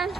again.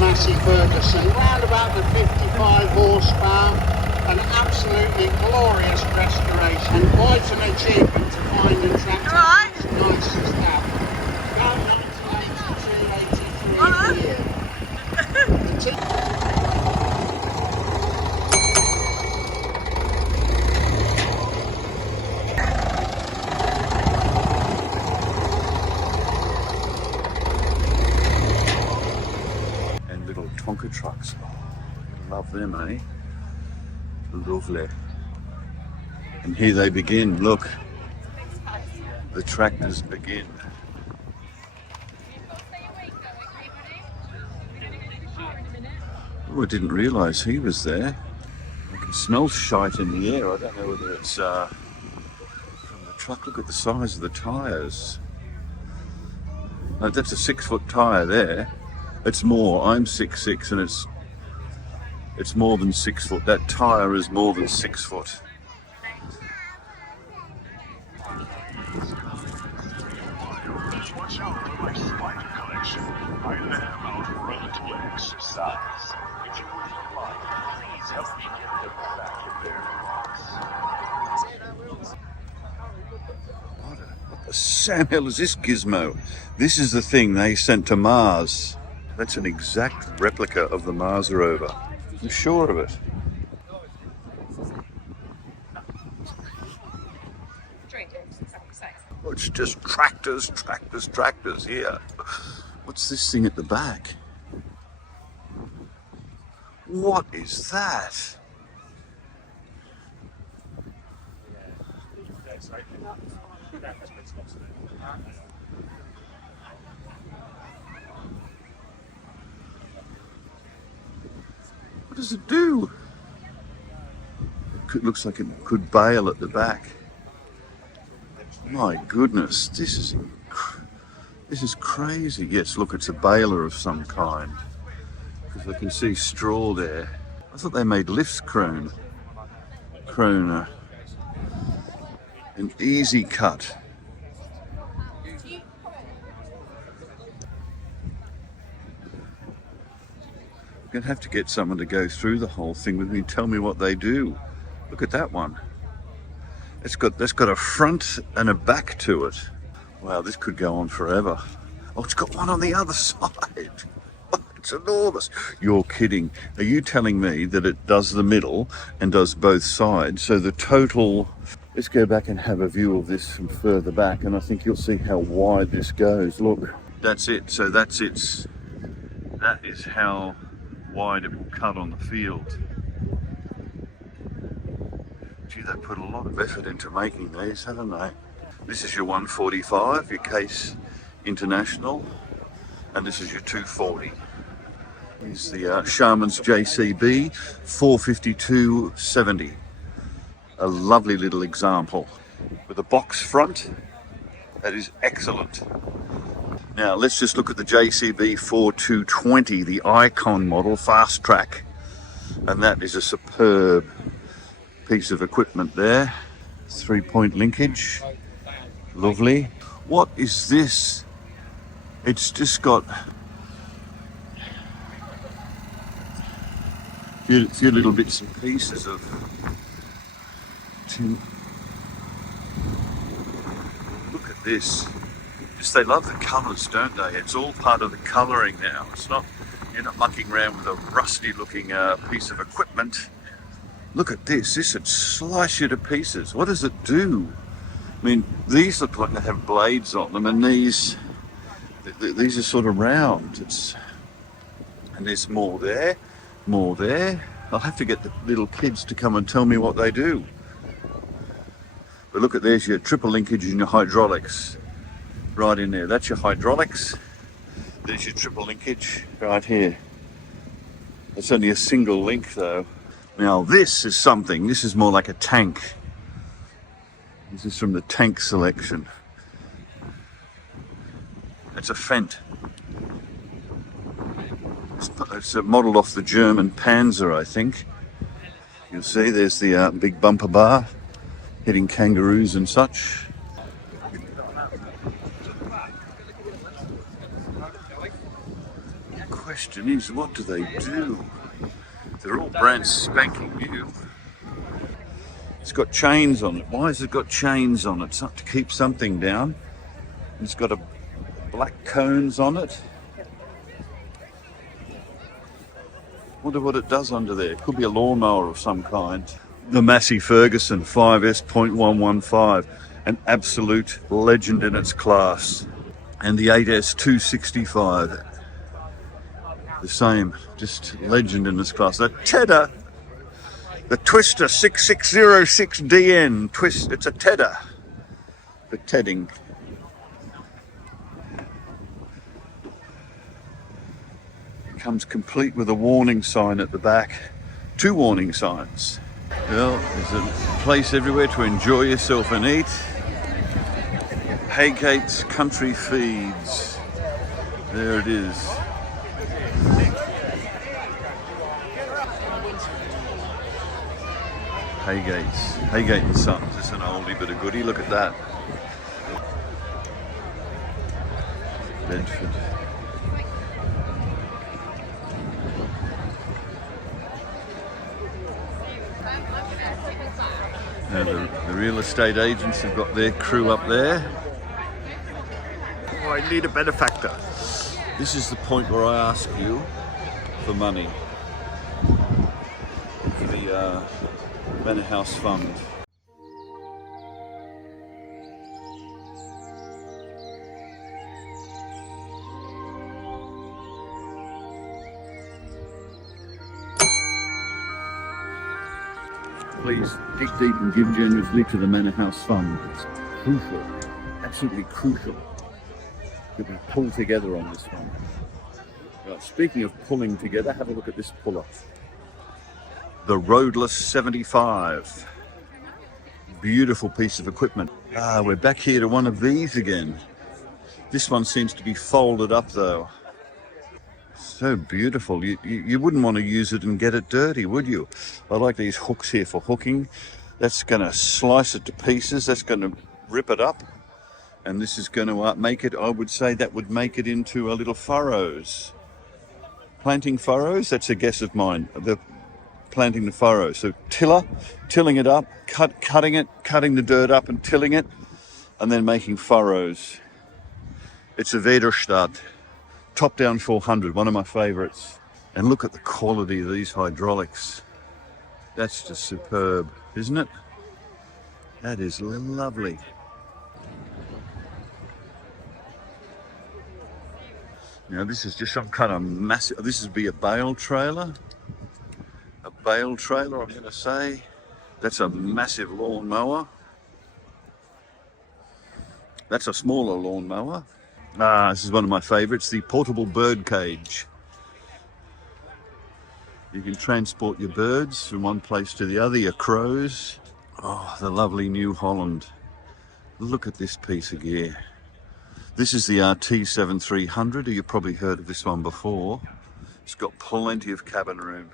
Massey Ferguson, round about the 55 horsepower, an absolutely glorious restoration and quite an achievement to find a tractor as nice as that. About 1982, 83 here. Little Tonka trucks. Oh, love them, eh? Lovely. And here they begin. Look, the tractors begin. Oh, I didn't realise he was there. I can smell shite in the air. I don't know whether it's from the truck. Look at the size of the tyres. No, that's a 6-foot tyre there. It's more. I'm 6'6", and it's more than 6 foot. That tyre is more than 6 foot. Watch out for my spider collection. I let them out for a little exercise. If you wouldn't mind, please help me get them back in their box. What the Sam hell is this gizmo? This is the thing they sent to Mars. That's an exact replica of the Mars rover. I'm sure of it. Oh, it's just tractors, tractors, tractors here. What's this thing at the back? What is that? What does it do? It looks like it could bail at the back. My goodness, this is crazy. Yes, look, it's a baler of some kind. Because I can see straw there. I thought they made lifts, Kroner. An easy cut. I'm going to have to get someone to go through the whole thing with me and tell me what they do. Look at that one. That's got a front and a back to it. Wow, this could go on forever. Oh, it's got one on the other side. It's enormous. You're kidding. Are you telling me that it does the middle and does both sides? So the total... Let's go back and have a view of this from further back, and I think you'll see how wide this goes. Look, that's it. So that is how wide it will cut on the field. Gee, they put a lot of effort into making these, haven't they? This is your 145, your Case International, and this is your 240. Here's the Sharman's JCB 452/70. A lovely little example with a box front. That is excellent. Now let's just look at the JCB 4220, the Icon model, fast track, and that is a superb piece of equipment there. 3-point linkage, lovely. What is this? It's just got a few little bits and pieces of tin. Look at this. Just, they love the colours, don't they? It's all part of the colouring now. It's not, you're not mucking around with a rusty looking piece of equipment. Look at this. This would slice you to pieces. What does it do? I mean, these look like they have blades on them, and these are sort of round. And there's more there, more there. I'll have to get the little kids to come and tell me what they do. But look at, there's your triple linkage and your hydraulics right in there. That's your hydraulics. There's your triple linkage right here. It's only a single link though. Now this is something, this is more like a tank. This is from the tank selection. It's a Fendt. It's modelled off the German Panzer, I think. You'll see there's the big bumper bar, hitting kangaroos and such. The question is, what do they do? They're all brand spanking new. It's got chains on it. Why has it got chains on it? To keep something down. It's got black cones on it. Wonder what it does under there. It could be a lawnmower of some kind. The Massey Ferguson 5S.115, an absolute legend in its class. And the 8S 265, the same, just legend in its class. The Tedder, the Twister 6606DN, it's a Tedder, the tedding. Comes complete with a warning sign at the back. 2 warning signs. Well, there's a place everywhere to enjoy yourself and eat. Haygate's Country Feeds. There it is. Haygate and Sons. It's an oldie but a goodie. Look at that. Bedford. Now the real estate agents have got their crew up there. Oh, I need a benefactor. This is the point where I ask you for money for the Manor House Fund. Please dig deep and give generously to the Manor House Fund. It's crucial, absolutely crucial, that we pull together on this one. Right, speaking of pulling together, have a look at this puller. The Roadless 75. Beautiful piece of equipment. We're back here to one of these again. This one seems to be folded up though. So beautiful. You wouldn't want to use it and get it dirty, would you? I like these hooks here for hooking. That's going to slice it to pieces. That's going to rip it up. And this is going to make it, I would say that would make it into a little furrows. Planting furrows, that's a guess of mine. The planting the furrows. So tilling it up, cutting the dirt up and tilling it, and then making furrows. It's a Wederstadt. Top Down 400, one of my favourites. And look at the quality of these hydraulics. That's just superb, isn't it? That is lovely. Now this is just some kind of massive, this would be a bale trailer. A bale trailer, I'm going to say. That's a massive lawnmower. That's a smaller lawnmower. This is one of my favourites, the portable bird cage. You can transport your birds from one place to the other, your crows. Oh, the lovely New Holland. Look at this piece of gear. This is the RT7300. You've probably heard of this one before. It's got plenty of cabin room.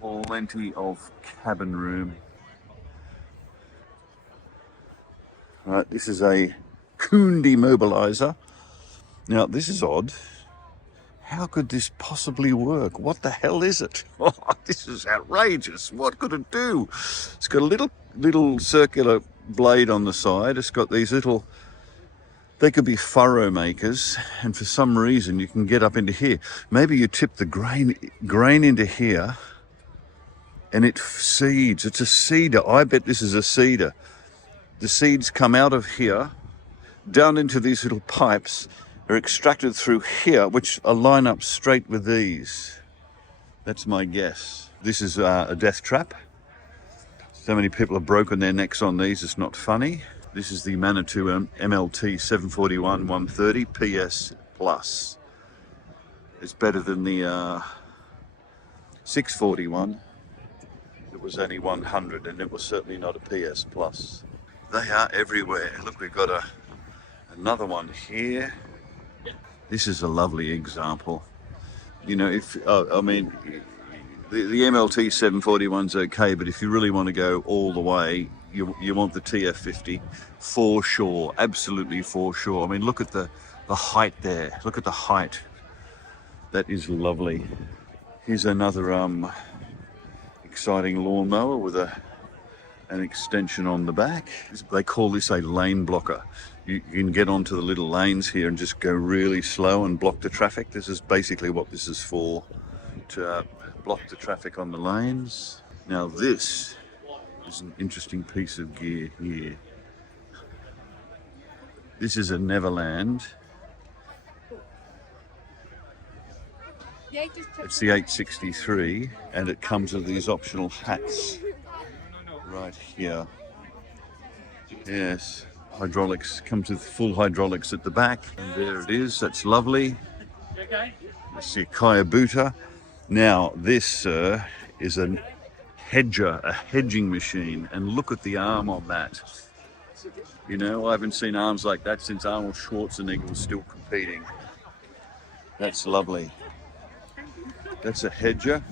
Plenty of cabin room. Right, this is a Coon demobilizer. Now this is odd. How could this possibly work? What the hell is it? Oh, this is outrageous. What could it do? It's got a little circular blade on the side. It's got these little, they could be furrow makers, and for some reason you can get up into here. Maybe you tip the grain into here and it seeds. It's a seeder. I bet this is a seeder. The seeds come out of here down into these little pipes, are extracted through here, which line up straight with these. That's my guess. This is a death trap. So many people have broken their necks on these, it's not funny. This is the Manitou MLT 741 130 PS Plus. It's better than the 641. It was only 100 and it was certainly not a PS Plus. They are everywhere. Look, we've got another one here. This is a lovely example. You know, if I mean, the MLT 741's okay, but if you really want to go all the way, you want the TF50 for sure, absolutely for sure. I mean, look at the height there. Look at the height. That is lovely. Here's another exciting lawnmower with an extension on the back. They call this a lane blocker. You can get onto the little lanes here and just go really slow and block the traffic. This is basically what this is for, to block the traffic on the lanes. Now this is an interesting piece of gear here. This is a Neverland. It's the 863 and it comes with these optional hats right here. Yes, hydraulics, comes with full hydraulics at the back. And there it is, that's lovely. Let's see, Kayabuta. Now this, sir, is a hedger, a hedging machine, and look at the arm on that. You know, I haven't seen arms like that since Arnold Schwarzenegger was still competing. That's lovely. That's a hedger.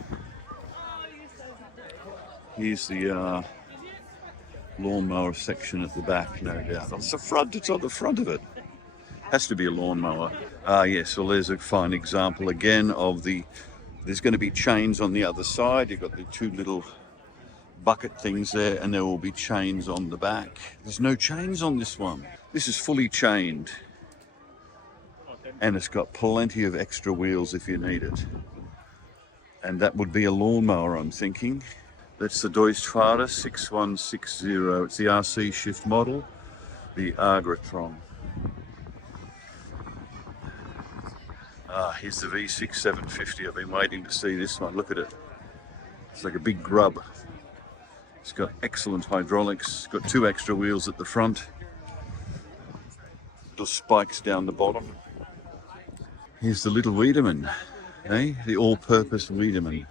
Here's the lawnmower section at the back, no doubt. It's the front, it's on the front of it. Has to be a lawnmower. Yes, well there's a fine example again of there's going to be chains on the other side. You've got the two little bucket things there, and there will be chains on the back. There's no chains on this one. This is fully chained. And it's got plenty of extra wheels if you need it. And that would be a lawnmower, I'm thinking. That's the Deutschfahrer 6160. It's the RC shift model, the Agratron. Here's the V6 750. I've been waiting to see this one. Look at it. It's like a big grub. It's got excellent hydraulics. It's got two extra wheels at the front. Little spikes down the bottom. Here's the little Wiedemann, eh? The all-purpose Wiedemann.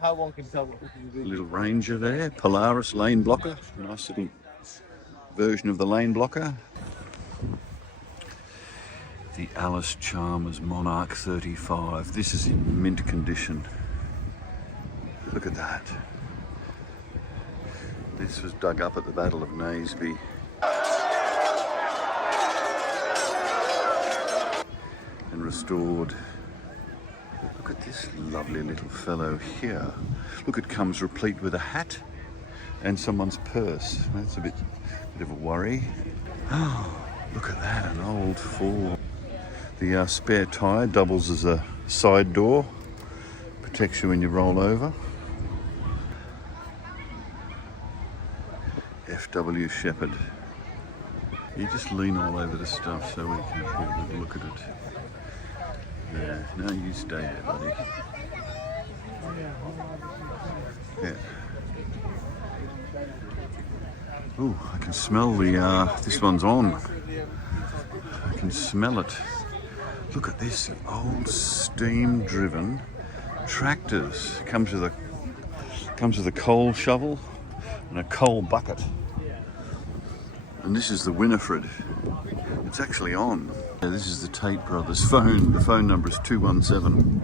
How one can tell? Little Ranger there, Polaris lane blocker. Nice little version of the lane blocker. The Alice Chalmers Monarch 35. This is in mint condition. Look at that. This was dug up at the Battle of Naseby. And restored. Look at this lovely little fellow here. Look, it comes replete with a hat and someone's purse. That's a bit of a worry. Oh, look at that, an old Ford. The spare tyre doubles as a side door, protects you when you roll over. FW Shepherd. You just lean all over the stuff so we can have a good look at it. Yeah, no, you stay there, buddy. Yeah. Ooh, I can smell the, this one's on. I can smell it. Look at this, old steam-driven tractors. Comes with a coal shovel and a coal bucket. And this is the Winifred. It's actually on. Yeah, this is the Tate Brothers phone. The phone number is 217.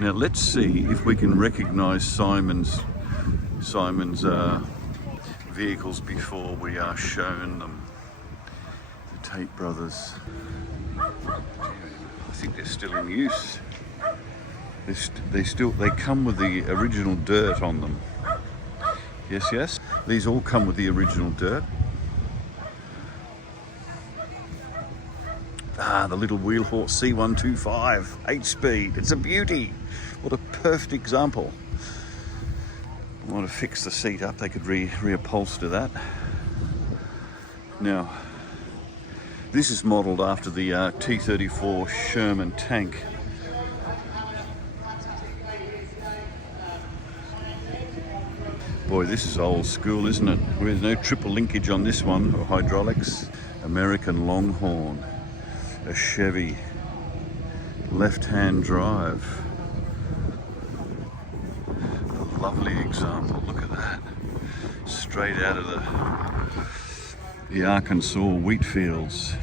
Now let's see if we can recognise Simon's vehicles before we are shown them. The Tate Brothers. I think they're still in use. They come with the original dirt on them. Yes, yes. These all come with the original dirt. The little wheel horse C125, 8-speed. It's a beauty. What a perfect example. I want to fix the seat up. They could reupholster that. Now, this is modelled after the T-34 Sherman tank. Boy, this is old school, isn't it? There's no triple linkage on this one, or hydraulics. American Longhorn, a Chevy, left-hand drive. A lovely example, look at that. Straight straight out of the Arkansas wheat fields.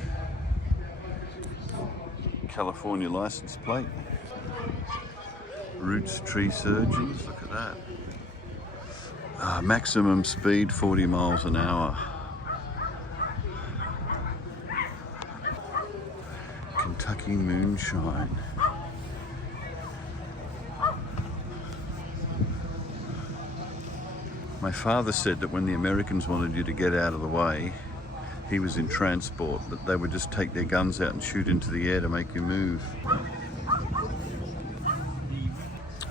California license plate. Roots tree surgeons, look at that. Maximum speed 40 miles an hour. Kentucky moonshine. My father said that when the Americans wanted you to get out of the way, he was in transport, that they would just take their guns out and shoot into the air to make you move.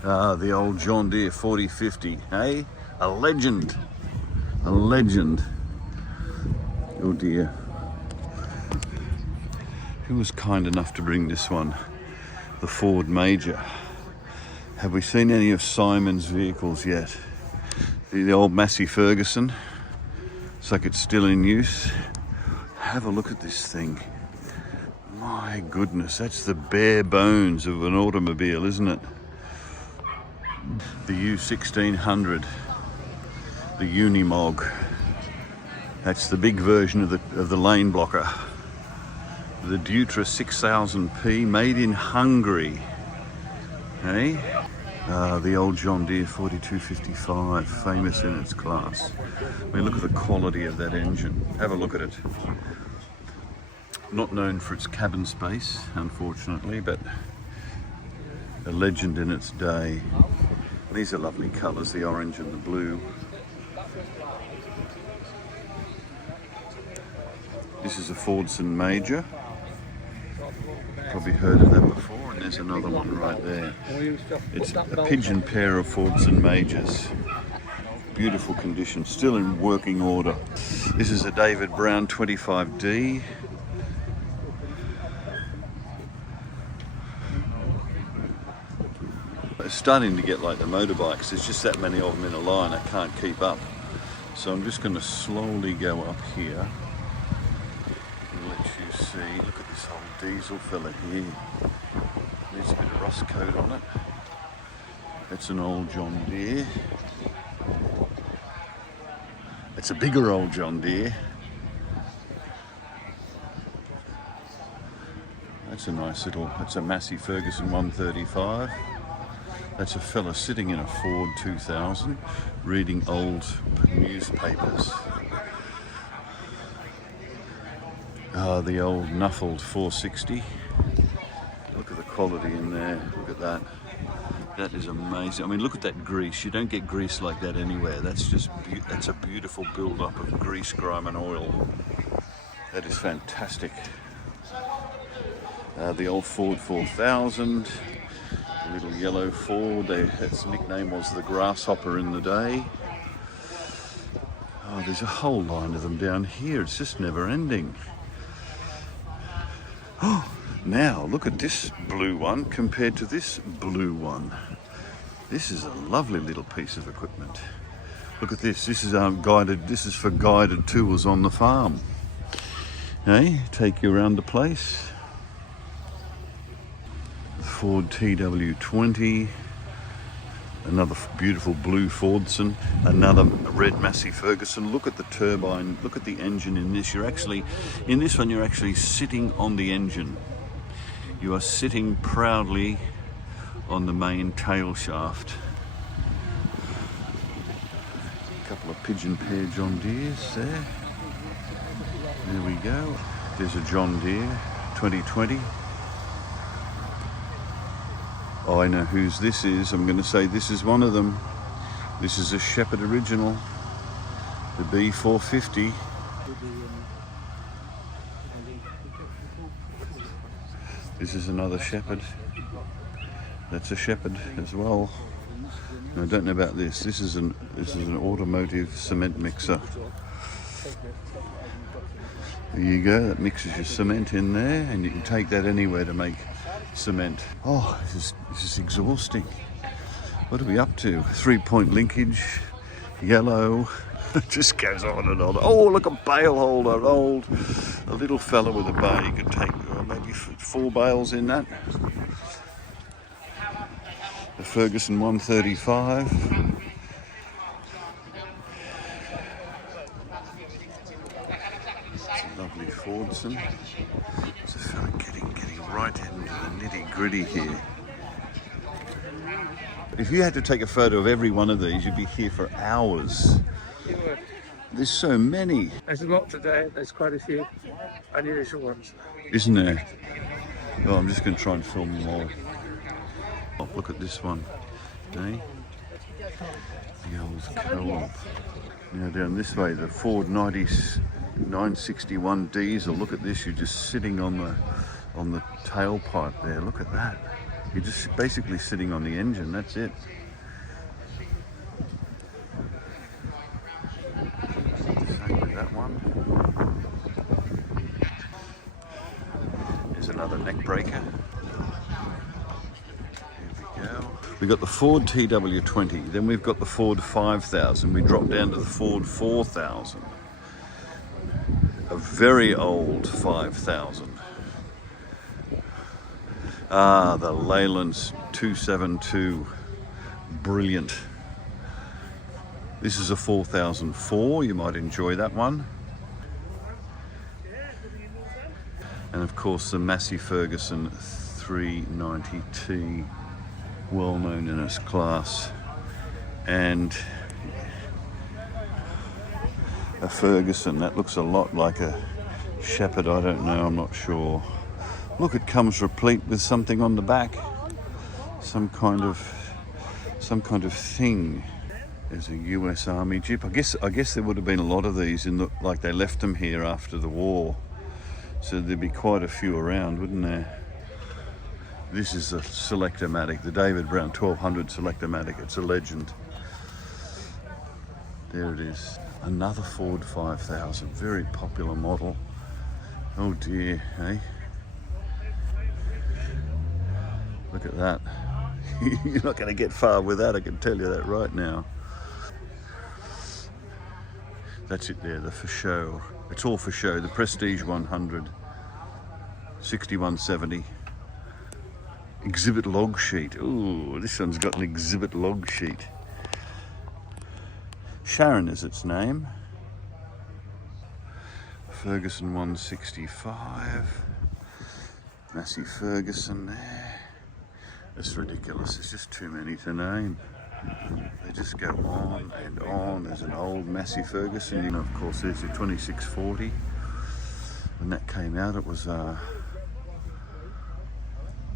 The old John Deere 4050, hey? A legend. A legend. Oh dear. Who was kind enough to bring this one? The Ford Major. Have we seen any of Simon's vehicles yet? The old Massey Ferguson. Looks like it's still in use. Have a look at this thing. My goodness, that's the bare bones of an automobile, isn't it? The U1600, the Unimog. That's the big version of the lane blocker. The Dutra 6000P, made in Hungary. Hey? The old John Deere 4255, famous in its class. I mean, look at the quality of that engine. Have a look at it. Not known for its cabin space, unfortunately, but a legend in its day. These are lovely colours, the orange and the blue. This is a Fordson Major. Probably heard of that before, and there's another one right there. It's a pigeon pair of Fordson Majors. Beautiful condition, still in working order. This is a David Brown 25D. It's starting to get like the motorbikes. There's just that many of them in a line, I can't keep up. So I'm just going to slowly go up here and let you see. Look at this old diesel fella here. There's a bit of rust coat on it. That's an old John Deere. It's a bigger old John Deere. That's a nice little, that's a Massey Ferguson 135. That's a fella sitting in a Ford 2000 reading old newspapers. The old Nuffled 460. Look at the quality in there. Look at that. That is amazing. I mean, look at that grease. You don't get grease like that anywhere. That's just that's a beautiful build-up of grease, grime and oil. That is fantastic. The old Ford 4000. A little yellow Ford. Its nickname was the Grasshopper in the day. Oh, there's a whole line of them down here. It's just never ending. Oh, now look at this blue one compared to this blue one. This is a lovely little piece of equipment. Look at this. This is guided. This is for guided tours on the farm. Hey, take you around the place. Ford TW20. Another beautiful blue Fordson, another red Massey Ferguson. Look at the turbine, look at the engine in this. You're actually, in this one, you're actually sitting on the engine. You are sitting proudly on the main tail shaft. A couple of pigeon pair John Deeres there. There we go. There's a John Deere 2020. Oh, I know whose this is. I'm going to say this is one of them. This is a Shepherd original, the B450. This is another Shepherd. That's a Shepherd as well. I don't know about this. This is an automotive cement mixer. There you go. That mixes your cement in there, and you can take that anywhere to make cement. Oh, this is exhausting. What are we up to? 3-point linkage, yellow. It just goes on and on. Oh, look, a bale holder, a little fella with a bale. You could take maybe 4 bales in that. The Ferguson 135. Fordson. There's a fella getting right into the nitty-gritty here. If you had to take a photo of every one of these, you'd be here for hours. You would. There's so many. There's a lot today. There's quite a few unusual ones. Isn't there? Well, I'm just going to try and film them all. Oh, look at this one. Eh? The old Co-op. Now down this way, the Ford 961 diesel. Look at this. You're just sitting on the tailpipe there. Look at that. You're just basically sitting on the engine. That's it. Same with that one. There's another neck breaker. Here we go. We've got the Ford TW20. Then we've got the Ford 5000. We drop down to the Ford 4000. A very old 5000. Ah, the Leyland's 272. Brilliant. This is a 4004. You might enjoy that one. And of course the Massey Ferguson 390T, well known in its class. And a Ferguson, that looks a lot like a Shepherd, I don't know, I'm not sure. Look, it comes replete with something on the back. Some kind of thing. There's a US Army Jeep. I guess there would have been a lot of these like they left them here after the war. So there'd be quite a few around, wouldn't there? This is a Selectomatic, the David Brown 1200 Selectomatic. It's a legend. There it is. Another Ford 5000, very popular model. Oh dear, eh? Look at that. You're not going to get far with that, I can tell you that right now. That's it there, the for show. It's all for show. The Prestige 100, 6170. Exhibit log sheet. Ooh, this one's got an exhibit log sheet. Sharon is its name. Ferguson 165. Massey Ferguson there. It's ridiculous, there's just too many to name. They just go on and on. There's an old Massey Ferguson, and of course there's a 2640. When that came out, it was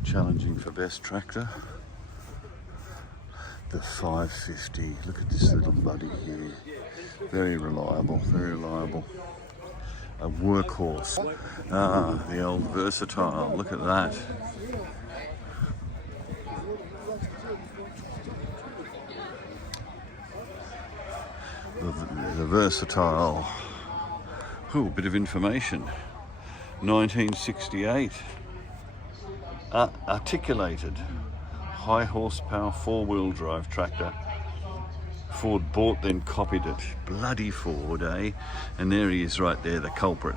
challenging for best tractor. The 550, look at this little buddy here. Very reliable, very reliable. A workhorse. Ah, the old Versatile, look at that. The Versatile. Ooh, a bit of information. 1968. Articulated. High horsepower 4-wheel drive tractor. Ford bought, then copied it. Bloody Ford, eh? And there he is right there, the culprit.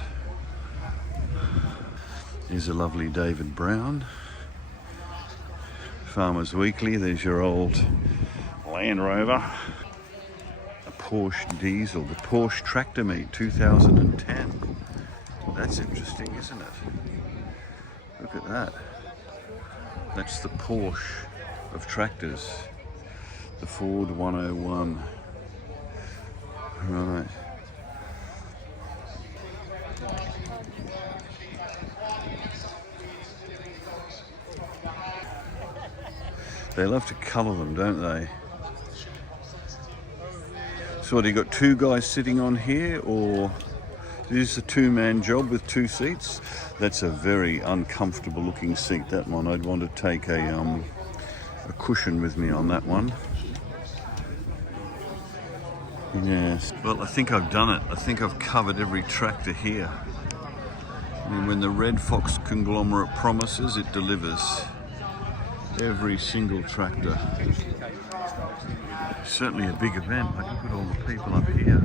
Here's a lovely David Brown. Farmers Weekly, there's your old Land Rover. Porsche diesel, the Porsche Tractor Meet 2010. That's interesting, isn't it? Look at that. That's the Porsche of tractors. The Ford 101. Right. They love to colour them, don't they? So what, you got two guys sitting on here, or is this a two-man job with two seats? That's a very uncomfortable looking seat, that one. I'd want to take a cushion with me on that one. Yes. Well, I think I've done it. I think I've covered every tractor here. I mean, when the Red Fox conglomerate promises, it delivers. Every single tractor. Certainly a big event. Look at all the people up here.